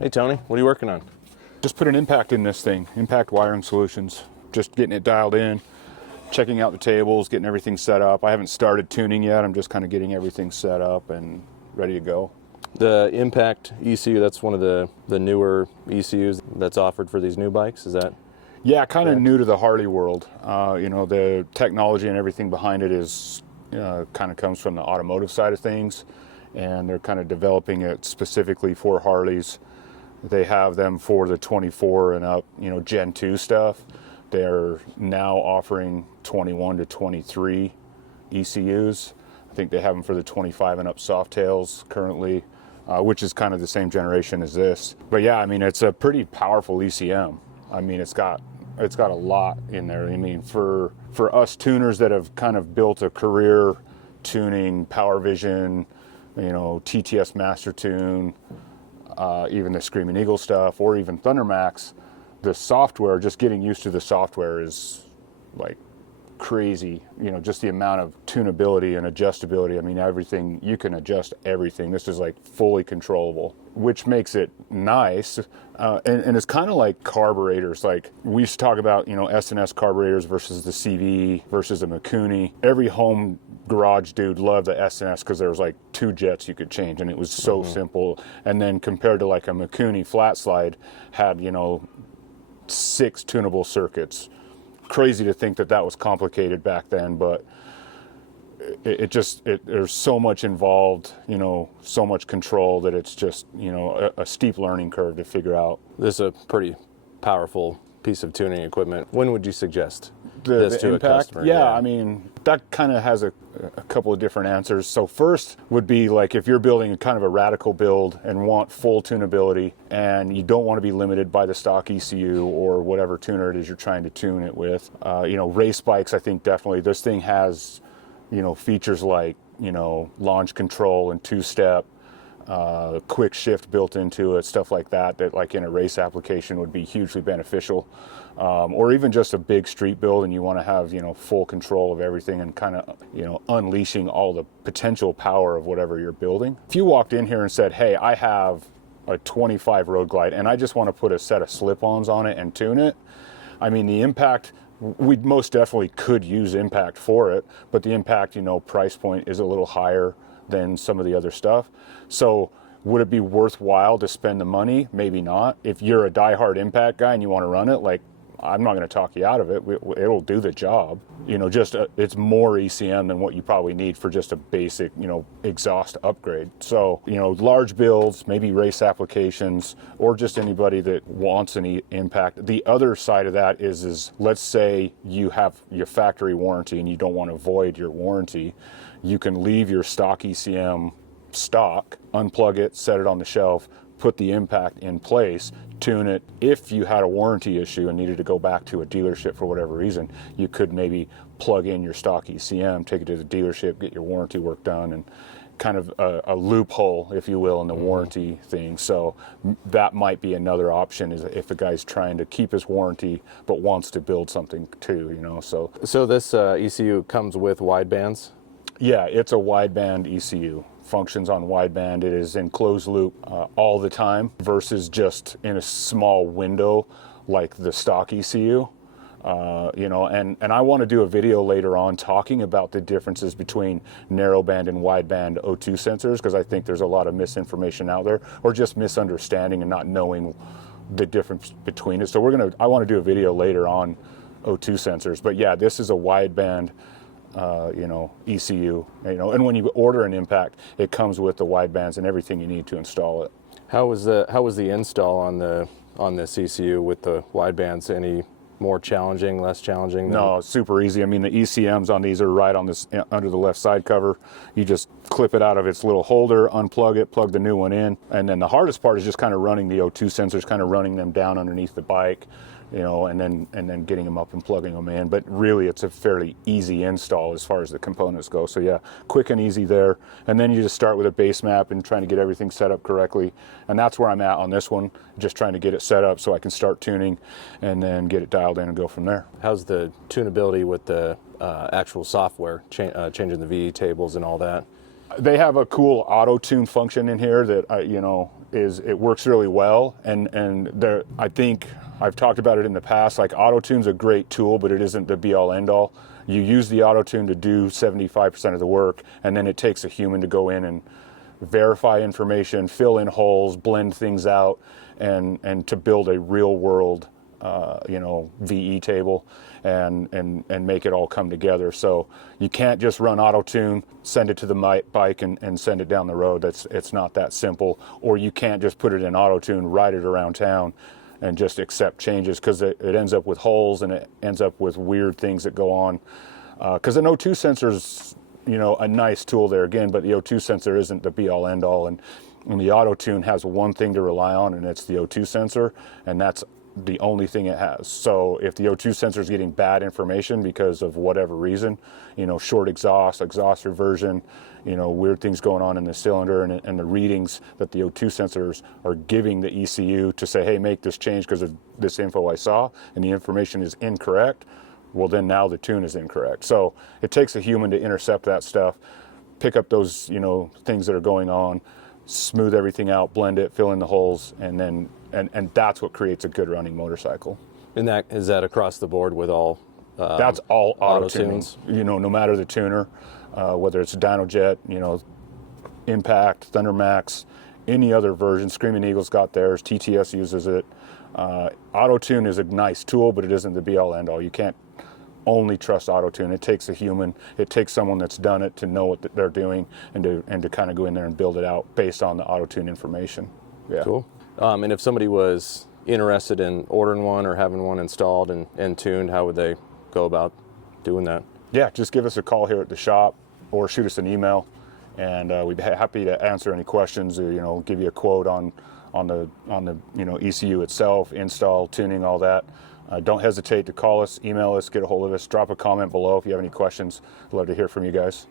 Hey Tony, what are you working on? Just put an impact in this thing, Impact Wiring Solutions. Just getting it dialed in, checking out the tables, getting everything set up. I haven't started tuning yet. I'm just kind of getting everything set up and ready to go. The Impact ECU, that's one of the newer ECUs that's offered for these new bikes, is that? Yeah, kind of new to the Harley world. The technology and everything behind it is kind of comes from the automotive side of things, and they're kind of developing it specifically for Harleys. They have them for the 24 and up, Gen 2 stuff. They're now offering 21 to 23 ECUs. I think they have them for the 25 and up Softails currently, which is kind of the same generation as this. But yeah, I mean, it's a pretty powerful ECM. I mean, it's got a lot in there. I mean, for us tuners that have kind of built a career tuning Power Vision, TTS Master Tune, even the Screaming Eagle stuff, or even Thundermax, the software, just getting used to the software is like crazy. Just the amount of tunability and adjustability. I mean, everything, you can adjust everything. This is like fully controllable, which makes it nice. And it's kind of like carburetors. Like we used to talk about, S&S carburetors versus the CV versus a Mikuni. Every home garage dude loved the S&S because there was like 2 jets you could change, and it was so simple. And then compared to like a Mikuni flat slide had, 6 tunable circuits. Crazy to think that was complicated back then, but there's so much involved, so much control that it's just, a steep learning curve to figure out. This is a pretty powerful piece of tuning equipment. When would you suggest the to Impact? a customer? Yeah, I mean, that kind of has a couple of different answers. So first would be like if you're building a kind of a radical build and want full tunability, and you don't want to be limited by the stock ECU or whatever tuner it is you're trying to tune it with. Race bikes, I think definitely this thing has, features like, launch control and 2-step, quick shift built into it, stuff like that like in a race application would be hugely beneficial. Or even just a big street build and you want to have, full control of everything and kind of, unleashing all the potential power of whatever you're building. If you walked in here and said, hey, I have a 25 Road Glide and I just want to put a set of slip-ons on it and tune it, I mean, the Impact, we most definitely could use Impact for it, but the Impact, price point is a little higher than some of the other stuff. So would it be worthwhile to spend the money? Maybe not. If you're a diehard Impact guy and you want to run it, like, I'm not going to talk you out of it. It'll do the job. It's more ECM than what you probably need for just a basic, exhaust upgrade. So, large builds, maybe race applications, or just anybody that wants an Impact. The other side of that is let's say you have your factory warranty and you don't want to void your warranty. You can leave your stock ECM stock, unplug it, set it on the shelf, put the Impact in place, tune it. If you had a warranty issue and needed to go back to a dealership for whatever reason, you could maybe plug in your stock ECM, take it to the dealership, get your warranty work done, and kind of a loophole, if you will, in the warranty thing. So that might be another option, is if the guy's trying to keep his warranty but wants to build something too, So this ECU comes with widebands? Yeah, it's a wideband ECU. Functions on wideband. It is in closed loop all the time versus just in a small window like the stock ECU. And I want to do a video later on talking about the differences between narrowband and wideband O2 sensors, because I think there's a lot of misinformation out there, or just misunderstanding and not knowing the difference between it. So I want to do a video later on O2 sensors. But yeah, this is a wideband ECU, and when you order an Impact, it comes with the widebands and everything you need to install it. How was the install on this ECU with the widebands? Any more challenging, less challenging? No, super easy. I mean, the ECMs on these are right on this under the left side cover. You just clip it out of its little holder, unplug it, plug the new one in, and then the hardest part is just kind of running the O2 sensors, kind of running them down underneath the bike, and then getting them up and plugging them in. But really, it's a fairly easy install as far as the components go. So yeah, quick and easy there. And then you just start with a base map and trying to get everything set up correctly. And that's where I'm at on this one, just trying to get it set up so I can start tuning and then get it dialed in and go from there. How's the tunability with the actual software, changing the VE tables and all that? They have a cool auto tune function in here that is it works really well, and there, I think I've talked about it in the past, like auto-tune's a great tool, but it isn't the be-all end-all. You use the auto-tune to do 75% of the work, and then it takes a human to go in and verify information, fill in holes, blend things out, and to build a real world VE table and make it all come together. So you can't just run auto tune, send it to the bike and send it down the road. It's not that simple. Or you can't just put it in auto tune, ride it around town and just accept changes, because it ends up with holes and it ends up with weird things that go on. Because an O2 sensor is a nice tool there again, but the O2 sensor isn't the be all end all. And the auto tune has one thing to rely on, and it's the O2 sensor, and that's the only thing it has. So if the O2 sensor is getting bad information because of whatever reason, short exhaust reversion, weird things going on in the cylinder, and the readings that the O2 sensors are giving the ECU to say, hey, make this change because of this info I saw, and the information is incorrect, well, then now the tune is incorrect. So it takes a human to intercept that stuff, pick up those, things that are going on, smooth everything out, blend it, fill in the holes, and then and that's what creates a good running motorcycle. And is that across the board with all? That's all auto tuning. tunes? No matter the tuner, whether it's Dyno Jet, Impact, Thunder Max, any other version. Screaming Eagle's got theirs. TTS uses it. Auto tune is a nice tool, but it isn't the be all end all. You can't only trust auto tune. It takes a human. It takes someone that's done it to know what they're doing and to kind of go in there and build it out based on the auto tune information. Yeah. Cool. And if somebody was interested in ordering one or having one installed and tuned, how would they go about doing that? Yeah, just give us a call here at the shop or shoot us an email, and we'd be happy to answer any questions or give you a quote on the ECU itself, install, tuning, all that. Don't hesitate to call us, email us, get a hold of us, drop a comment below if you have any questions. I'd love to hear from you guys.